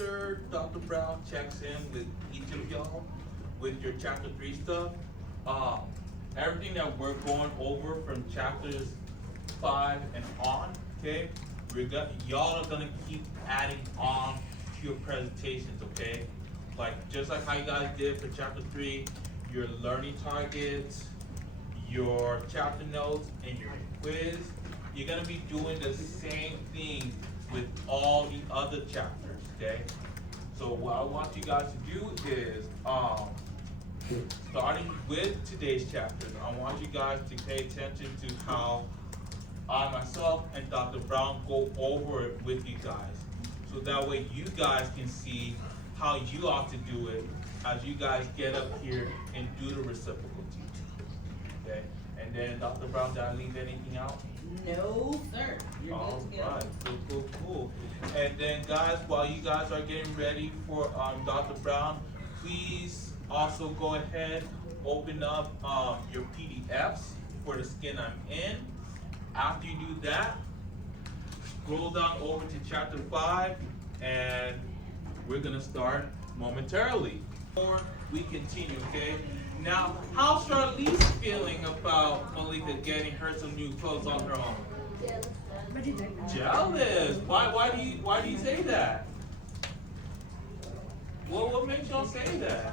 after Dr. Brown checks in with each of y'all with your chapter 3 stuff, everything that we're going over from chapters 5 and on, okay, y'all are gonna keep adding on to your presentations, okay? Like just like how you guys did for chapter 3, your learning targets, your chapter notes, and your quiz, you're gonna be doing the same thing with all the other chapters, okay? So what I want you guys to do is, starting with today's chapters, I want you guys to pay attention to how I myself and Dr. Brown go over it with you guys. So that way you guys can see how you ought to do it as you guys get up here and do the reciprocal teaching, okay? And then Dr. Brown, did I leave anything out? No, sir. You're All good to go. right, cool. And then guys, while you guys are getting ready for Dr. Brown, please also go ahead, open up your PDFs for the skin I'm in. After you do that, scroll down over to chapter 5, and we're gonna start momentarily. Before we continue, okay? Now, how's Charlize feeling about Malika getting her some new clothes on her own? Jealous. Why do you say that? What makes y'all say that?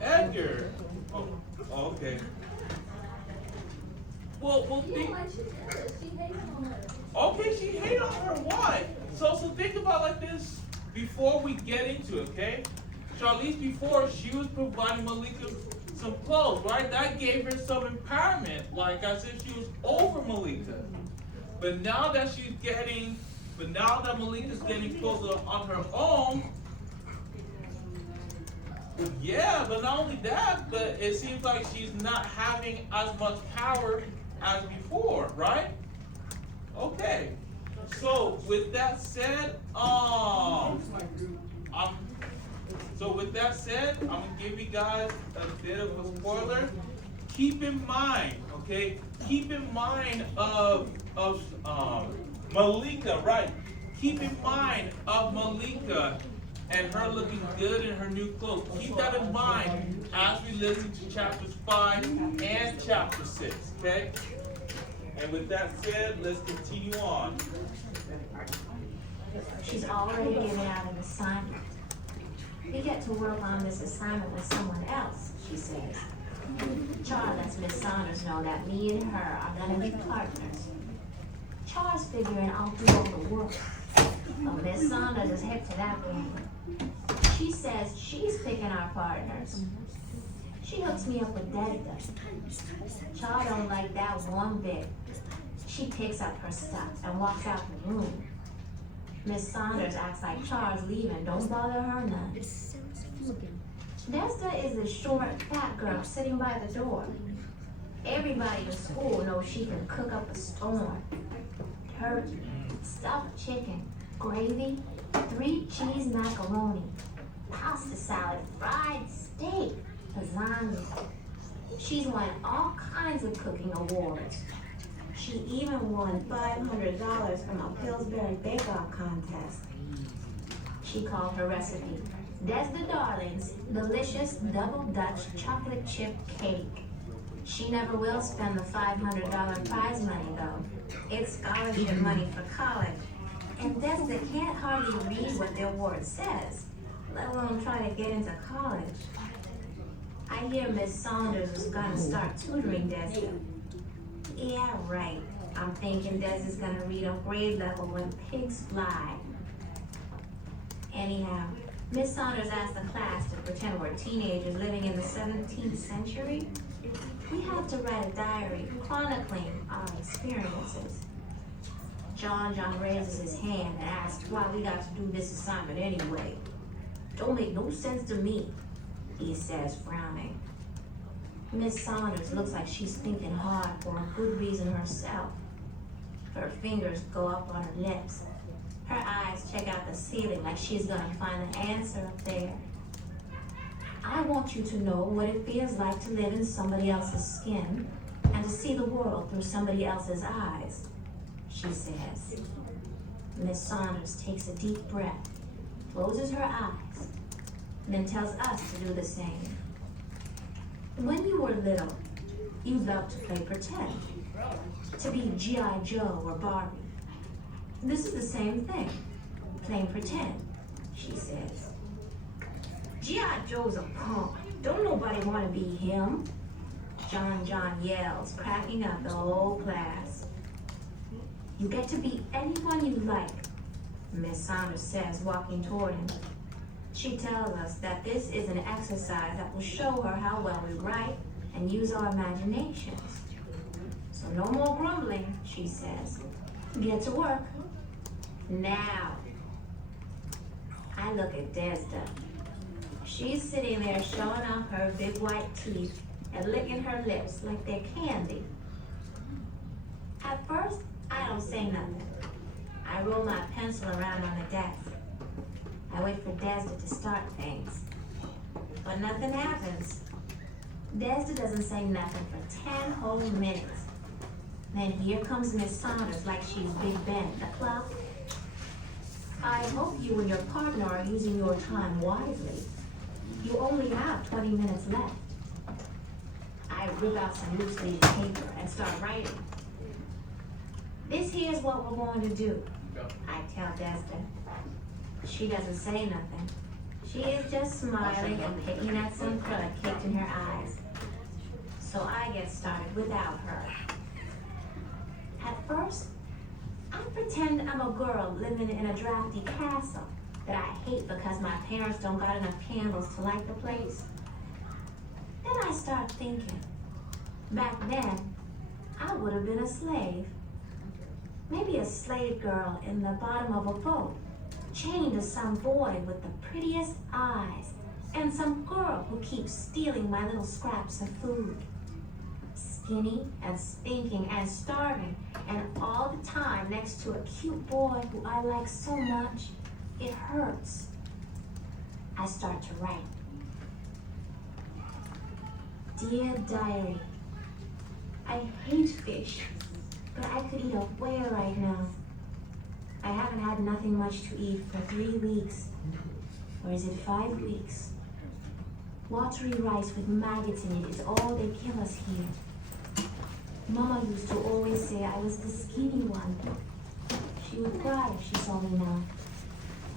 Edgar. Oh, okay. Well, think. Okay, she hated on her. Why? So think about like this before we get into it, okay? Charlize, before, she was providing Malika some clothes, right? That gave her some empowerment, like as if she was over Malika. But now that Malika's getting clothes on her own, yeah, but not only that, but it seems like she's not having as much power as before, right? Okay. So with that said, I'm gonna give you guys a bit of a spoiler. Keep in mind, okay? Keep in mind of Malika, right? Keep in mind of Malika and her looking good in her new clothes. Keep that in mind as we listen to chapters 5 and chapter 6, okay? And with that said, let's continue on. She's already given out an assignment. You get to work on this assignment with someone else, she says. Char lets Miss Saunders know that me and her are gonna be partners. Char's figuring I'll do all the work, but Miss Saunders is hip to that game. She says she's picking our partners. She hooks me up with Dedka. Char don't like that one bit. She picks up her stuff and walks out the room. Miss Saunders acts like Char's leaving. Don't bother her none. Desta is the short, fat girl sitting by the door. Everybody in school knows she can cook up a storm. Turkey, stuffed chicken, gravy, 3 cheese macaroni, pasta salad, fried steak, lasagna. She's won all kinds of cooking awards. She even won $500 from a Pillsbury Bake-Off contest. She called her recipe Desda Darling's delicious double Dutch chocolate chip cake. She never will spend the $500 prize money though. It's scholarship money for college. And Desda can't hardly read what the award says, let alone try to get into college. I hear Miss Saunders is gonna start tutoring Desda. Yeah, right. I'm thinking Des is gonna read on grade level when pigs fly. Anyhow, Miss Saunders asked the class to pretend we're teenagers living in the 17th century. We have to write a diary chronicling our experiences. John raises his hand and asks why we got to do this assignment anyway. Don't make no sense to me, he says, frowning. Miss Saunders looks like she's thinking hard for a good reason herself. Her fingers go up on her lips. Her eyes check out the ceiling like she's gonna find the answer up there. I want you to know what it feels like to live in somebody else's skin and to see the world through somebody else's eyes, she says. Miss Saunders takes a deep breath, closes her eyes, and then tells us to do the same. When you were little, you loved to play pretend, to be G.I. Joe or Barbie. This is the same thing, playing pretend, she says. G.I. Joe's a punk. Don't nobody want to be him. John yells, cracking up the whole class. You get to be anyone you like, Miss Saunders says, walking toward him. She tells us that this is an exercise that will show her how well we write and use our imaginations. So no more grumbling, she says. Get to work. Now. I look at Desda. She's sitting there showing off her big white teeth and licking her lips like they're candy. At first, I don't say nothing. I roll my pencil around on the desk. I wait for Desda to start things. But nothing happens. Desda doesn't say nothing for 10 whole minutes. Then here comes Miss Saunders like she's Big Ben, the clock. I hope you and your partner are using your time wisely. You only have 20 minutes left. I rip out some loose leaf paper and start writing. This here's what we're going to do, I tell Desda. She doesn't say nothing. She is just smiling and picking at some crud caked in her eyes. So I get started without her. At first, I pretend I'm a girl living in a drafty castle that I hate because my parents don't got enough candles to light the place. Then I start thinking, back then, I would have been a slave. Maybe a slave girl in the bottom of a boat, chained to some boy with the prettiest eyes, and some girl who keeps stealing my little scraps of food. Skinny and stinking and starving, and all the time next to a cute boy who I like so much, it hurts. I start to write. Dear Diary, I hate fish, but I could eat a whale right now. I haven't had nothing much to eat for 3 weeks. Or is it 5 weeks? Watery rice with maggots in it is all they kill us here. Mama used to always say I was the skinny one. She would cry if she saw me now.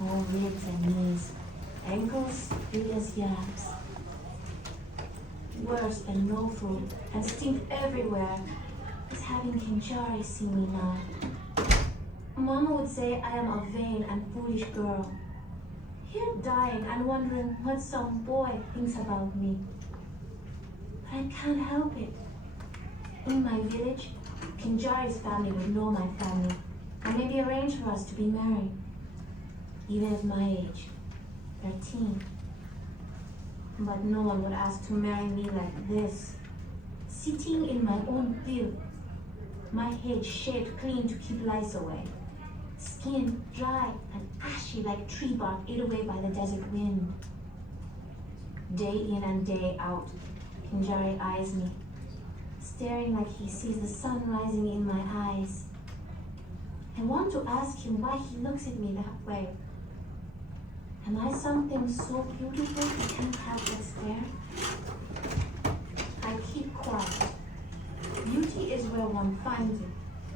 All ribs and knees, ankles big as yams. Worse than no food and stink everywhere is having Kinjari see me now. Mama would say I am a vain and foolish girl. Here dying and wondering what some boy thinks about me. But I can't help it. In my village, Kinjari's family would know my family and maybe arrange for us to be married. Even at my age, 13. But no one would ask to marry me like this. Sitting in my own filth, my head shaved clean to keep lice away. Skin dry and ashy like tree bark ate away by the desert wind. Day in and day out, Kinjari eyes me, staring like he sees the sun rising in my eyes. I want to ask him why he looks at me that way. Am I something so beautiful he can't help but stare? I keep quiet. Beauty is where one finds it,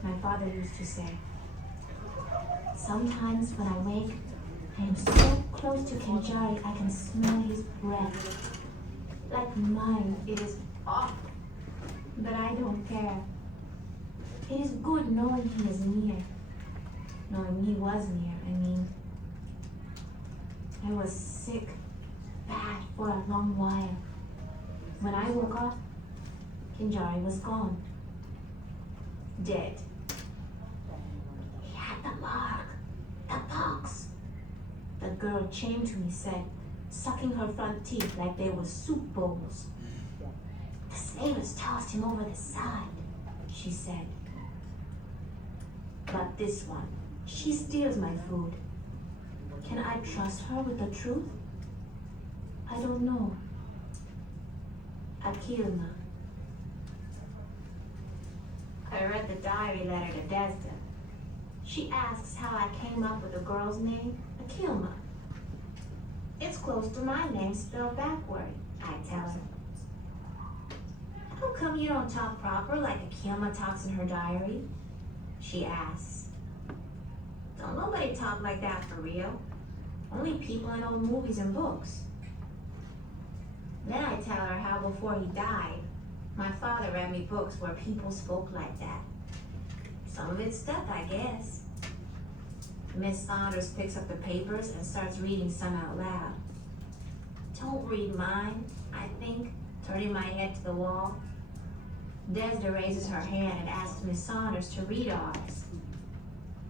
my father used to say. Sometimes when I wake, I am so close to Kinjari I can smell his breath. Like mine, it is awful, but I don't care. It is good knowing he is near. Knowing he was near, I mean. I was sick, bad for a long while. When I woke up, Kinjari was gone. Dead. He had the mark, the pox. The girl chained to me said, sucking her front teeth like they were soup bowls. The sailors tossed him over the side, she said. But this one, she steals my food. Can I trust her with the truth? I don't know. Akilma. I read the diary letter to Desda. She asks how I came up with the girl's name, Akilma. It's close to my name spelled backward, I tell her. How come you don't talk proper like Akilma talks in her diary? She asks. Don't nobody talk like that for real. Only people in old movies and books. Then I tell her how before he died, my father read me books where people spoke like that. Some of it stuck, I guess. Miss Saunders picks up the papers and starts reading some out loud. Don't read mine, I think, turning my head to the wall. Desda raises her hand and asks Miss Saunders to read ours.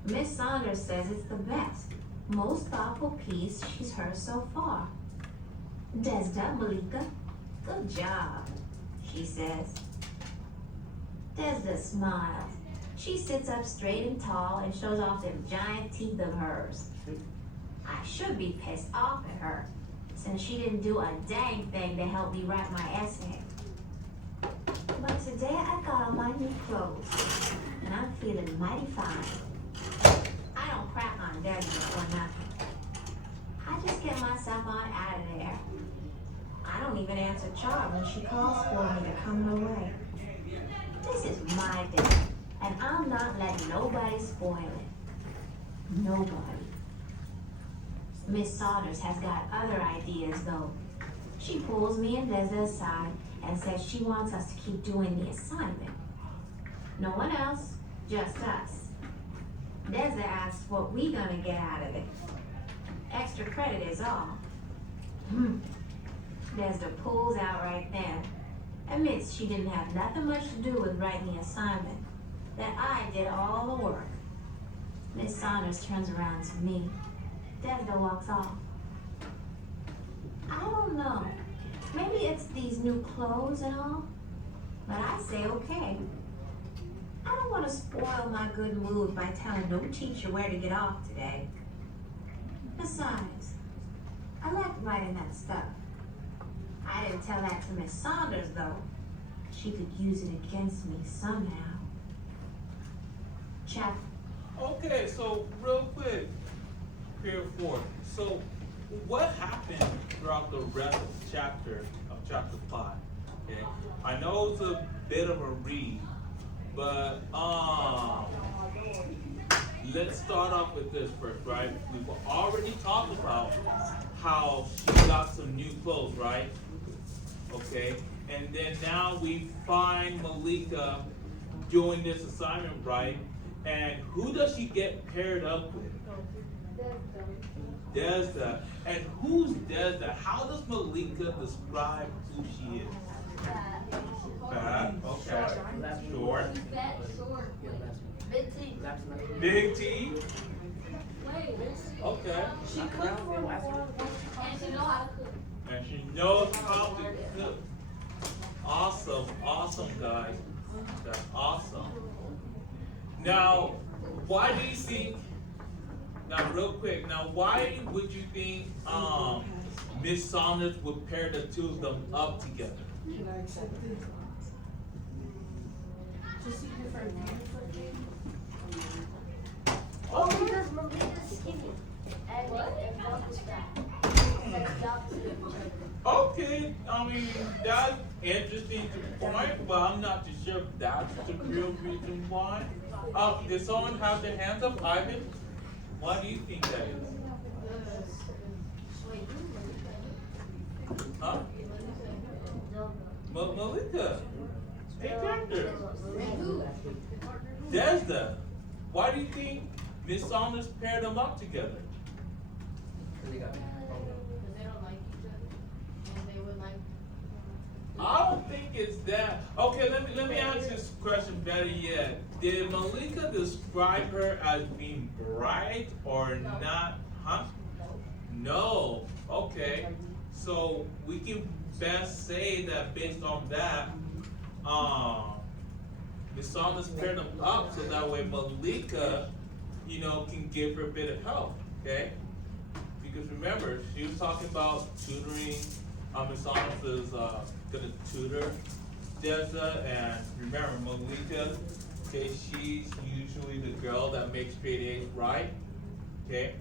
Miss Saunders says it's the best, most thoughtful piece she's heard so far. Desda, Malika, good job, she says. Desda smiles. She sits up straight and tall and shows off them giant teeth of hers. I should be pissed off at her, since she didn't do a dang thing to help me write my essay. But today I got on my new clothes, and I'm feeling mighty fine. I don't crack on Desda or nothing. I just get myself on out of there. I don't even answer Char when she calls for me to come her way. This is my day, and I'm not letting nobody spoil it. Nobody. Miss Saunders has got other ideas though. She pulls me and Desda aside and says she wants us to keep doing the assignment. No one else, just us. Desda asks what we gonna get out of it. Extra credit is all. Desda pulls out right then, admits she didn't have nothing much to do with writing the assignment, that I did all the work. Miss Saunders turns around to me. Desda walks off. I don't know. Maybe it's these new clothes and all, but I say okay. I don't want to spoil my good mood by telling no teacher where to get off today. Besides, I like writing that stuff. I didn't tell that to Miss Saunders though. She could use it against me somehow. Chapter. Okay, so real quick, period 4. So what happened throughout the rest of chapter 5? Okay, I know it's a bit of a read, but let's start off with this first, right? We've already talked about how she got some new clothes, right? Okay, and then now we find Malika doing this assignment, right? And who does she get paired up with? Desda. And who's Desda? How does Malika describe who she is? Fat. Okay. Short. Fat, short, big teeth. Big T. Wait, Okay. she cooked for and she know how to cook. And she knows how to cook. Awesome, awesome, guys. That's awesome. Now, why do you think? Now, real quick. Now, why would you think Miss Saunders would pair the two of them up together? To see different views. Oh, because Malika's skinny. And what is that? Okay, I mean, that's interesting to point, but I'm not too sure if that's the real reason why. Did someone have their hands up? Ivan? Why do you think that is? Huh? Malika. Hey, Doctor. Desda. Why do you think Miss Saunders paired them up together? Because they don't like each other. And they would like. I don't think it's that. Okay, let me ask this question better yet. Did Malika describe her as being bright or not? Huh? No. Okay. So we can best say that based on that, Miss Saunders paired them up so that way Malika, can give her a bit of help. Okay? Because remember, she was talking about tutoring. Miss Saunders is gonna tutor Desda, and remember, Malika Okay, she's usually the girl that makes straight A's right. Okay?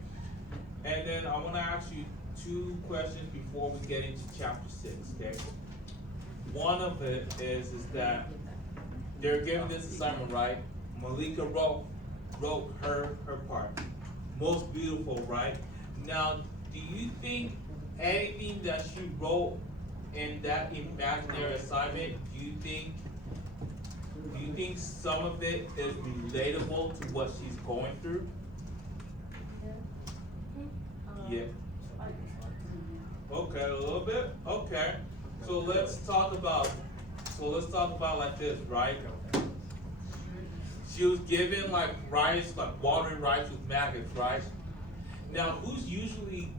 And then I want to ask you 2 questions before we get into chapter 6, okay? One of it is that they're giving this assignment, right? Malika wrote her part. Most beautiful, right? Now, do you think anything that she wrote in that imaginary assignment, do you think some of it is relatable to what she's going through? Yeah. Okay, a little bit. Okay. So let's talk about like this, right? She was given like rice, like watery rice with maggots, right? Now who usually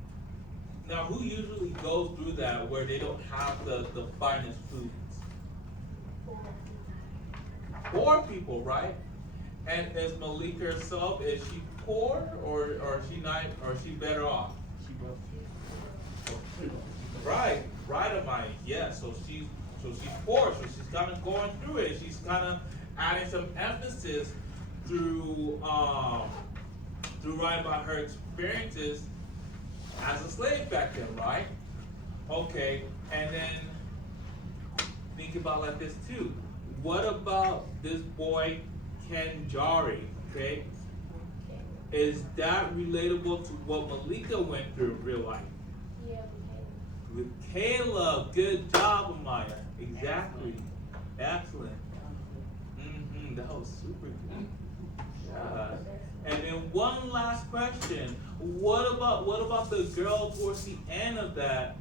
goes through that where they don't have the finest foods? Poor people, right? And is Malika herself, is she poor or is she not, or is she better off? Right, Amaya. Yeah, so she's poor, so she's kind of going through it. She's kind of adding some emphasis through writing about her experiences as a slave back then, right? Okay, and then think about like this too. What about this boy Kenjari? Okay, is that relatable to what Malika went through in real life? Yeah, With Caleb, good job, Amaya. Exactly, excellent. That was super good. Yeah. And then one last question: What about the girl towards the end of that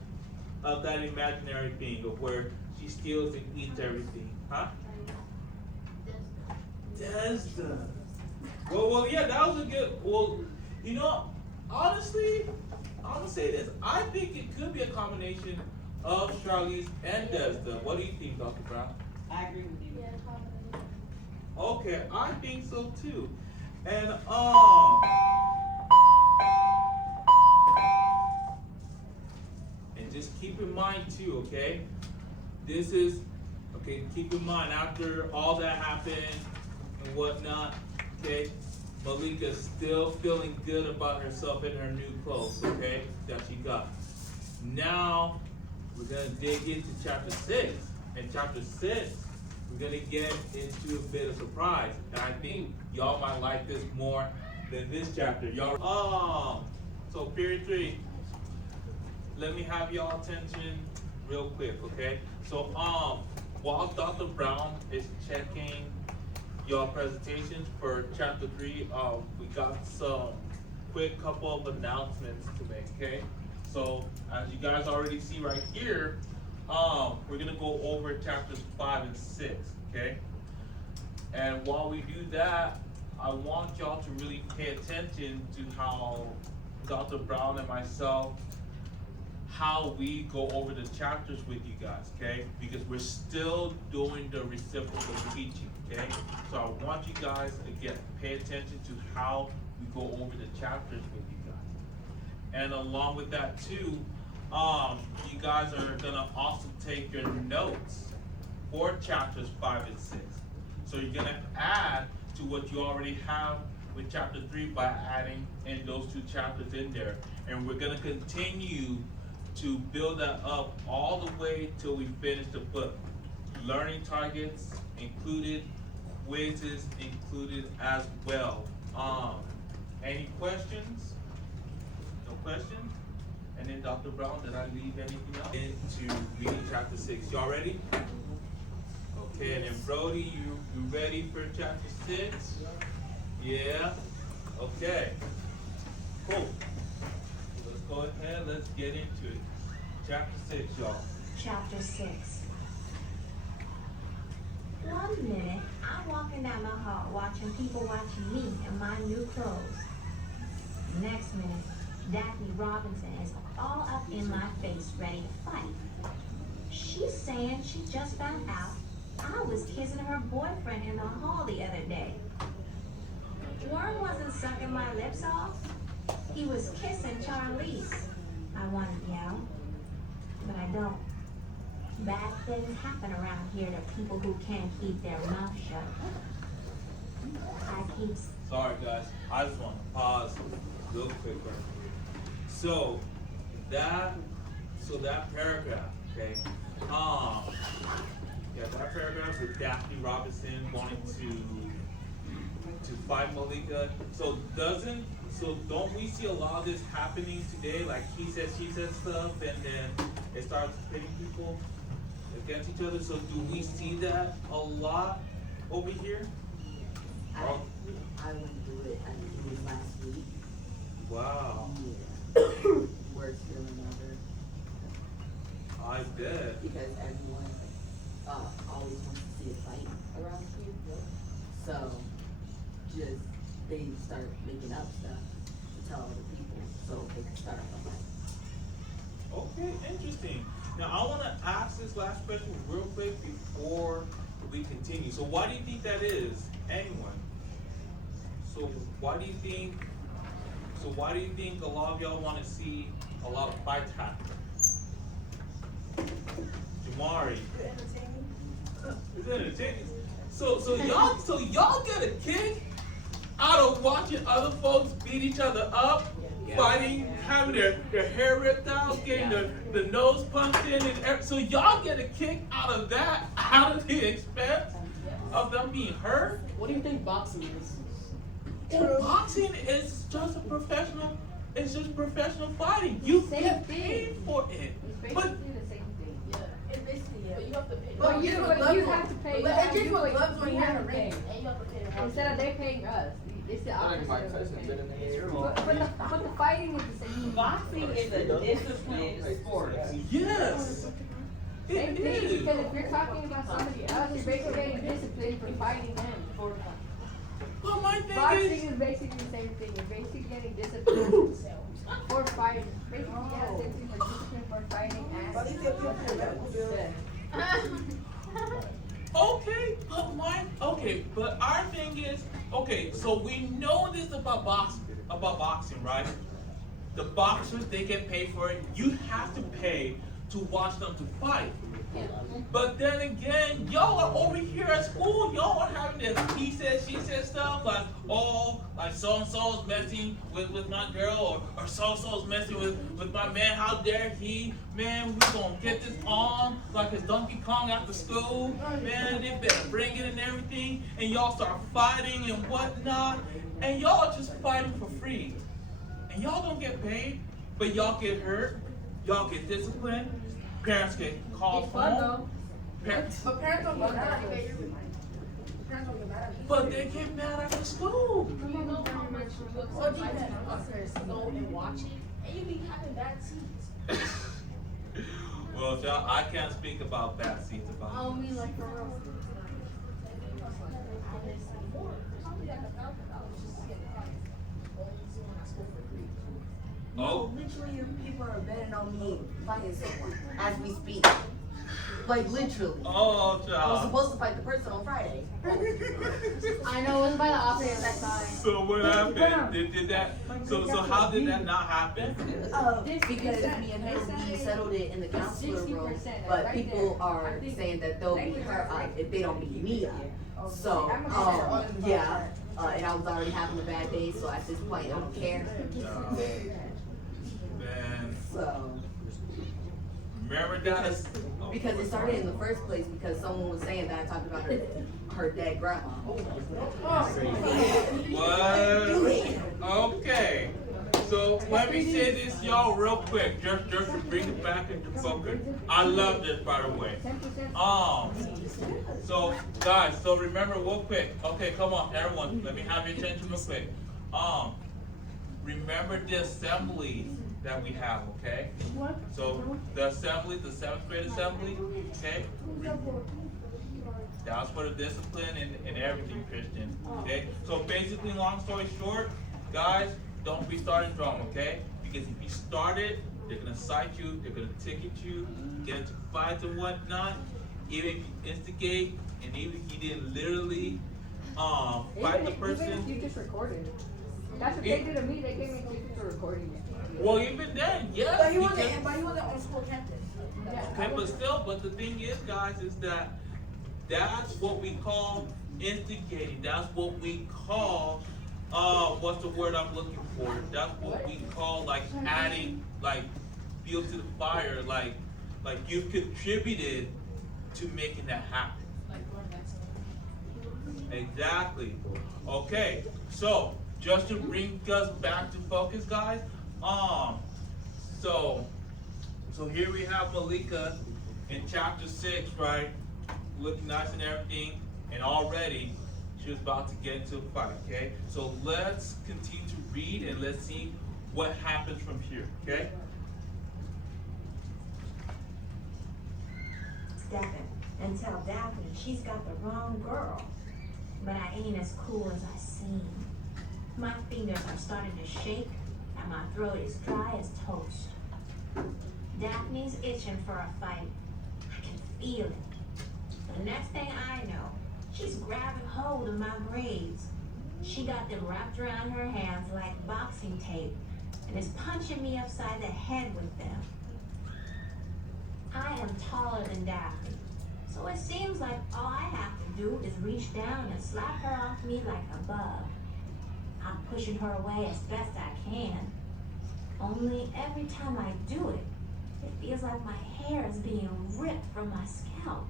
imaginary thing of where she steals and eats everything? Huh? Desda. Well, yeah, that was a good. Well, you know, honestly, I'm gonna say this. I think it could be a combination of Charlize and Desda. What do you think, Dr. Brown? I agree with you. yeah, Okay, I think so too. And just keep in mind too, okay? Keep in mind after all that happened and whatnot, okay? Malika's still feeling good about herself in her new clothes, okay? That she got. Now we're gonna dig into chapter 6. In chapter 6, we're gonna get into a bit of surprise. And I think y'all might like this more than this chapter. Y'all so period 3. Let me have y'all attention real quick, okay? So while Dr. Brown is checking your presentations for chapter 3, we got some quick couple of announcements to make, okay? So as you guys already see right here, we're gonna go over chapters 5 and 6, okay? And while we do that, I want y'all to really pay attention to how Dr. Brown and myself, how we go over the chapters with you guys, okay? Because we're still doing the reciprocal teaching, okay? So I want you guys, again, pay attention to how we go over the chapters with you guys. And along with that too, you guys are gonna also take your notes for chapters 5 and 6. So you're gonna add to what you already have with chapter 3 by adding in those 2 chapters in there. And we're gonna continue to build that up all the way till we finish the book. Learning targets included, quizzes included as well. Any questions? No questions? And then Dr. Brown, did I leave anything else? Into reading chapter 6. Y'all ready? Okay, and then Brody, you ready for chapter 6? Yeah? Okay. Cool. Let's go ahead, let's get into it. Chapter 6, y'all. Chapter 6. One minute, I'm walking down the hall watching people watching me in my new clothes. Next minute, Daphne Robinson is all up in my face, ready to fight. She's saying she just found out I was kissing her boyfriend in the hall the other day. Worm wasn't sucking my lips off. He was kissing Charlize. I want to yell, but I don't. Bad things happen around here to people who can't keep their mouth shut. I keep Sorry guys, I just want to pause real quick right here. So that paragraph, okay? Yeah, that paragraph with Daphne Robinson wanting to fight Malika. So don't we see a lot of this happening today? Like he said, she said stuff, and then it starts pitting people against each other. So do we see that a lot over here? I went through it, I think it was last week. Wow. Yeah. We're still another. I bet. Because everyone, always wants to see a fight around here. So, just, they start making up stuff to tell other people, so they can start a fight. Okay, interesting. Now I want to ask this last question real quick before we continue. So why do you think that is? Anyone? So why do you think a lot of y'all want to see a lot of fights happen? Jamari. It's entertaining. So y'all get a kick out of watching other folks beat each other up, fighting, having their hair ripped out, getting the nose punched in, and so y'all get a kick out of that, out of the expense of them being hurt. What do you think boxing is? Well, boxing is just it's just professional fighting. You get paid for it. It's But basically the same thing. Yeah. It's basically, yeah. But you have to pay. But you have to pay. But it's just you with pay- gloves on, you you have have to to ring. pay. And you have to pay the Instead of they paying us, it's the opposite. Mike of Tyson's paying. been in the hair. But the fighting is the same. Boxing is a disciplined sport. yes, Same it thing, is. because if you're talking about somebody else, you're basically getting disciplined for fighting them. But my thing Boxing is, is basically the same thing. You're basically getting disciplined for fighting. Basically, yeah, same thing for discipline for fighting But and. these people pay medical bills. but our thing is, okay, so we know this about boxing, right? The boxers, they get paid for it. You have to pay to watch them to fight. But then again, y'all are over here at school, y'all are having this he said, she said stuff like, oh, like so-and-so is messing with my girl, or so-and-so is messing with my man, how dare he, man, we gonna get this on like it's Donkey Kong after school, man, they better bring it and everything, and y'all start fighting and whatnot, and y'all are just fighting for free, and y'all don't get paid, but y'all get hurt, y'all get disciplined, parents get called It's fun home. though. But parents don't get mad at you. Parents don't get mad at you. But they get mad after school. You know how much you look Well, for you fights can- fuckers go and watch it, and you be having bad seats. Well, y'all, I can't speak about bad seats about it. I mean, like for real. Oh, Literally, people are betting on me fighting someone as we speak. Like, literally. oh, I was child. supposed to fight the person on Friday. I know, it was by the office that time. So what happened? Did that? So how did that not happen? Because me and her, we settled it in the counselor room, but people are saying that they'll beat her up if they don't beat me up. So, yeah, and I was already having a bad day, so at this point, I don't care. Man, So, remember that? because it started in the first place because someone was saying that I talked about her dead grandma. What? Okay. So let me say this, y'all, real quick, just to bring it back into focus. I love this, by the way. 10%. So guys, so remember real quick. Okay, come on, everyone. Let me have your attention real quick. Remember the assembly that we have, okay? So the assembly, the 7th grade assembly, okay? That was for the discipline and everything, Christian. Okay? So basically, long story short, guys, don't be starting drama, okay? Because if you start it, they're gonna cite you, they're gonna ticket you, get into fights and whatnot. Even if you instigate, and even if you didn't literally fight the person. Even if you just recorded it. That's what they did to me, they gave me tickets for recording it. Well, even then, yes. But he because- wasn't on school campus. Okay, but still, but the thing is, guys, is that That's what we call instigating. That's what we call, what's the word I'm looking for? That's what we call like adding, like fuel to the fire, like you've contributed to making that happen. Exactly. Okay, so just to bring us back to focus, guys. So here we have Malika in chapter 6, right? Looking nice and everything, and already she was about to get into a fight. Okay, so let's continue to read and let's see what happens from here. Okay. Stepping and tell Daphne she's got the wrong girl. But I ain't as cool as I seem. My fingers are starting to shake and my throat is dry as toast. Daphne's itching for a fight. I can feel it. The next thing I know, she's grabbing hold of my braids. She got them wrapped around her hands like boxing tape and is punching me upside the head with them. I am taller than Daphne, so it seems like all I have to do is reach down and slap her off me like a bug. I'm pushing her away as best I can. Only every time I do it, it feels like my hair is being ripped from my scalp.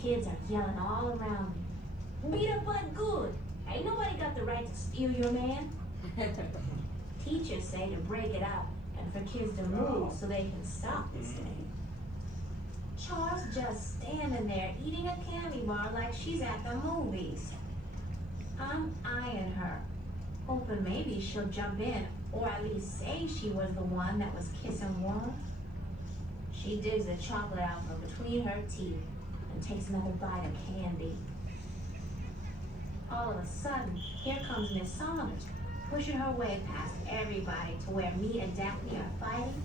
Kids are yelling all around me. Beat her butt good. Ain't nobody got the right to steal your man. Teachers say to break it up and for kids to move so they can stop this thing. Char's just standing there eating a candy bar like she's at the movies. I'm eyeing her, hoping maybe she'll jump in or at least say she was the one that was kissing Warren. She digs the chocolate out from between her teeth and takes another bite of candy. All of a sudden, here comes Miss Saunders, pushing her way past everybody to where me and Daphne are fighting.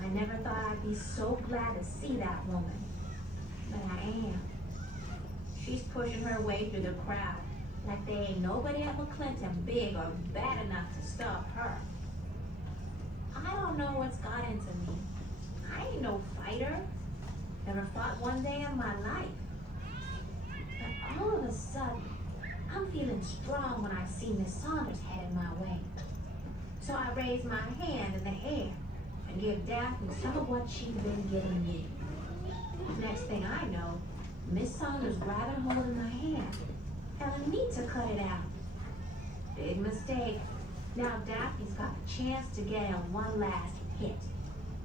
I never thought I'd be so glad to see that woman, but I am. She's pushing her way through the crowd like there ain't nobody at McClinton big or bad enough to stop her. I don't know what's got into me. I ain't no fighter. Never fought one day in my life. But all of a sudden, I'm feeling strong when I see Miss Saunders headed my way. So I raise my hand in the air and give Daphne some of what she's been giving me. Next thing I know, Miss Saunders grabbing hold of my hand, telling me to cut it out. Big mistake. Now Daphne's got the chance to get in one last hit.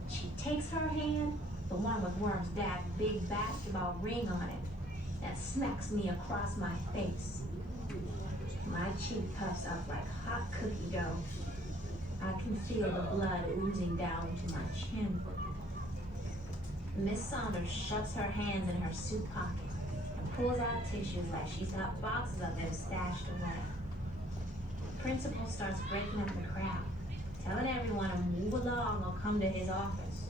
She takes her hand, the one with Worm's dad's big basketball ring on it, and smacks me across my face. My cheek puffs up like hot cookie dough. I can feel the blood oozing down to my chin. Miss Saunders shoves her hands in her suit pocket and pulls out tissues like she's got boxes of them stashed away. The principal starts breaking up the crowd, telling everyone to move along or come to his office.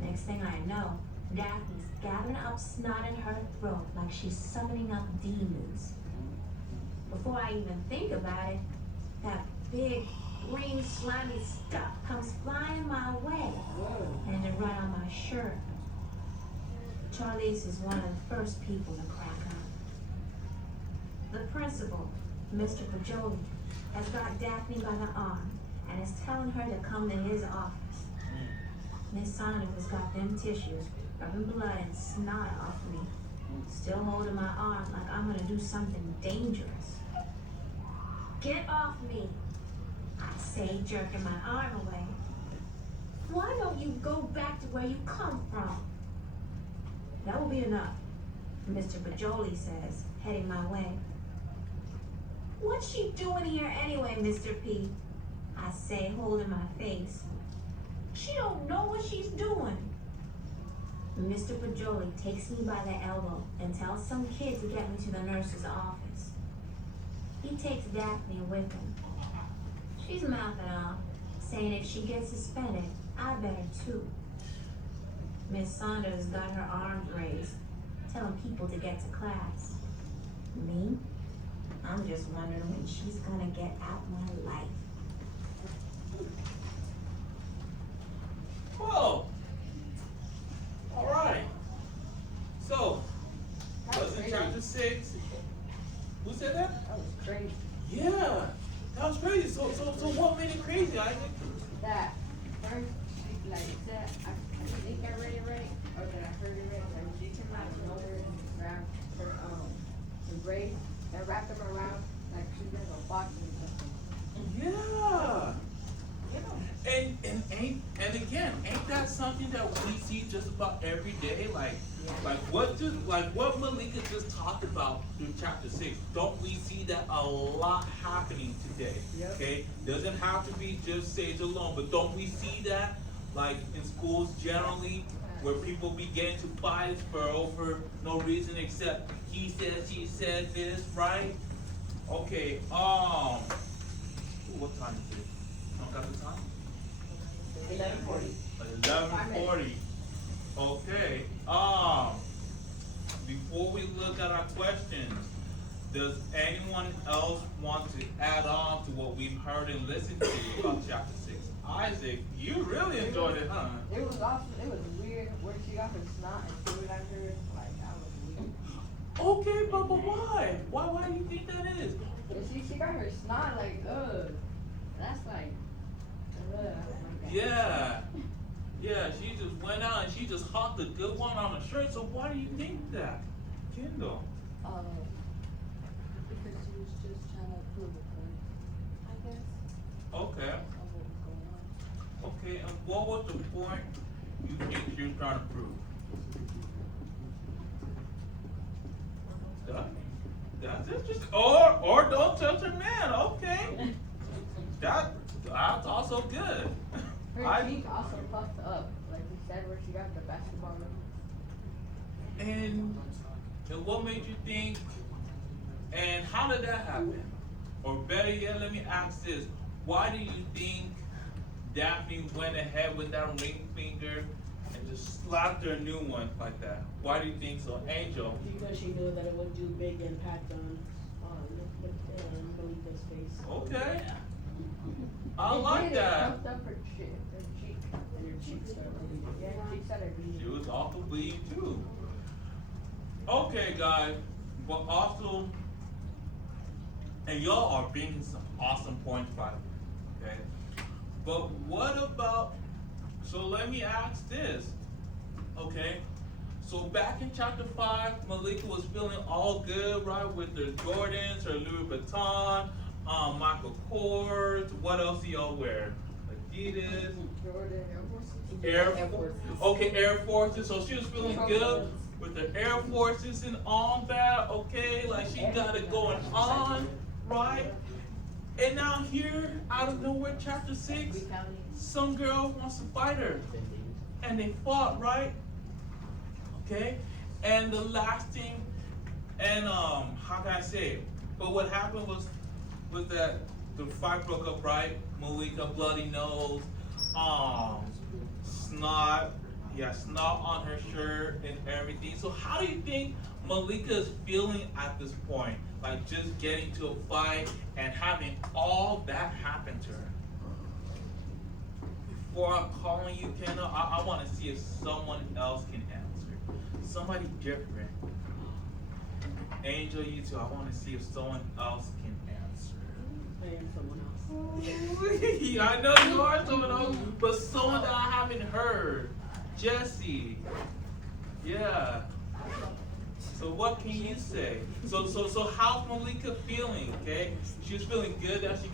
Next thing I know, Daphne's gathering up snot in her throat like she's summoning up demons. Before I even think about it, that big green slimy stuff comes flying my way, landing right on my shirt. Charlize is one of the first people to crack up. The principal, Mr. Pajoli, has got Daphne by the arm and is telling her to come to his office. Miss Saunders has got them tissues, rubbing blood and snot off me, still holding my arm like I'm gonna do something dangerous. Get off me, I say, jerking my arm away. Why don't you go back to where you come from? That will be enough, Mr. Bajoli says, heading my way. What's she doing here anyway, Mr. P? I say, holding my face. She don't know what she's doing. Mr. Bajoli takes me by the elbow and tells some kid to get me to the nurse's office. He takes Daphne with him. She's mouthing off, saying if she gets suspended, I better too. Miss Saunders got her arms raised, telling people to get to class. Me? I'm just wondering when she's gonna get out my life. Whoa! Alright. So, getting crazy, Isaac. That first, like said, I think I read it right, or that I heard it right, like she came out of nowhere and grabbed her braids and wrapped them around like she was a box or something. Yeah. And again, ain't that something that we see just about every day? Like what Malika just talked about through chapter 6. Don't we see that a lot happening today? Yep. Okay? Doesn't have to be just Sage alone, but don't we see that like in schools generally where people begin to fight for over no reason except he said, she said this, right? Okay, ooh, what time is it? Don't got the time? 11:40. 11:40. Okay. Before we look at our questions, does anyone else want to add on to what we've heard and listened to about chapter 6? Isaac, you really enjoyed it, huh? It was awesome. It was weird where she got her snot and threw it at her. Like, that was weird. Okay, but why? Why do you think that is? And she got her snot like, ugh. That's like, ugh. Yeah. Yeah, she just went out and she just hopped a good one on the shirt. So why do you think that? Kendall. Because she was just trying to prove a point, I guess, Okay. of what was going on. Okay, and what was the point you think she was trying to prove? That's interesting. Or don't touch a man. Okay. That's also good. Her cheek also puffed up, like you said, where she got the basketball ring. And what made you think, and how did that happen? Or better yet, let me ask this. Why do you think Daphne went ahead with that ring finger and just slapped her new one like that? Why do you think so? Angel? Because she knew that it would do big impact on Malika's face. Okay. I It like did, that. It puffed up her cheek. And her cheeks started bleeding. Yeah, her cheeks started bleeding. She was off the bleed too. Okay, guys, but also, and y'all are bringing some awesome points, by the way, okay? But what about, so let me ask this, okay? So back in chapter 5, Malika was feeling all good, right, with her Jordans, her Louis Vuitton, Michael Kors, what else do y'all wear? Adidas, Jordan, Air Force. Okay, Air Forces. So she was feeling good with the Air Forces and all that. Okay, like she got it going on, right? And now here, out of nowhere, chapter 6, some girl wants to fight her, and they fought, right? Okay, and the last thing, and how can I say it? But what happened was that the fight broke up, right? Malika, bloody nose, snot on her shirt and everything. So how do you think Malika is feeling at this point? Like just getting to a fight and having all that happen to her. Before I'm calling you, Kendall, I want to see if someone else can answer. Somebody different. Angel, you too. I want to see if someone else can answer. I am someone else. Yeah, I know you are someone else, but someone that I haven't heard. Jesse. Yeah. So what can you say? So how's Malika feeling? Okay, she's feeling good that she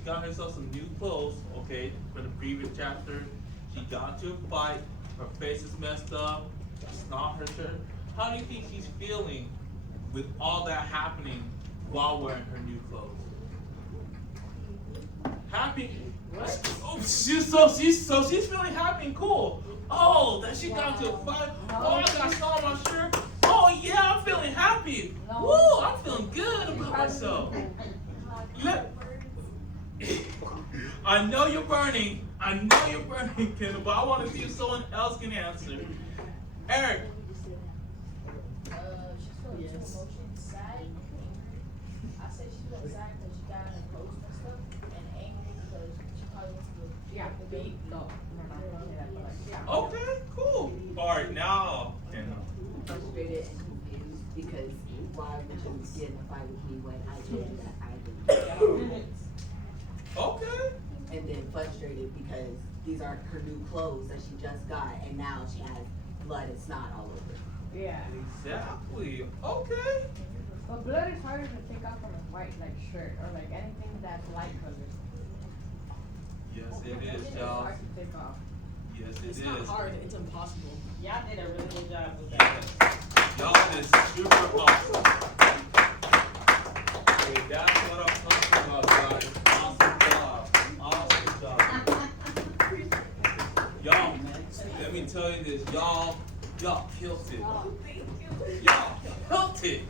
got herself some new clothes. Okay, for the previous chapter, she got into a fight. Her face is messed up. It's not her shirt. How do you think she's feeling with all that happening while wearing her new clothes? Happy. Oh, she's feeling happy and cool. Oh, that she got into a fight. Oh, I got snow on my shirt. Oh yeah, I'm feeling happy. Woo, I'm feeling good about myself. I know you're burning. Kendall, but I want to see if someone else can answer. Eric. She's feeling two emotions, sad and angry. I say she's feeling sad because she got her clothes messed up, and angry because she probably wants to Yeah, the beat. No, not say that, but like, yeah. Okay, cool. All right, now Kendall. Frustrated and confused because why would you get in a fight with me when I told you that I didn't? Okay. and then frustrated because these are her new clothes that she just got, and now she has blood and snot all over. Yeah. Exactly. Okay. But blood is harder to take off on a white like shirt or like anything that's light colored. Yes, it is, It's y'all. hard to take off. Yes, it It's is. not hard, it's impossible. Y'all did a really good job with that. Yes. Y'all is super awesome. Okay, that's what I'm talking about, guys. Awesome job. Awesome job. Y'all, let me tell you this. Y'all killed it. Y'all killed it.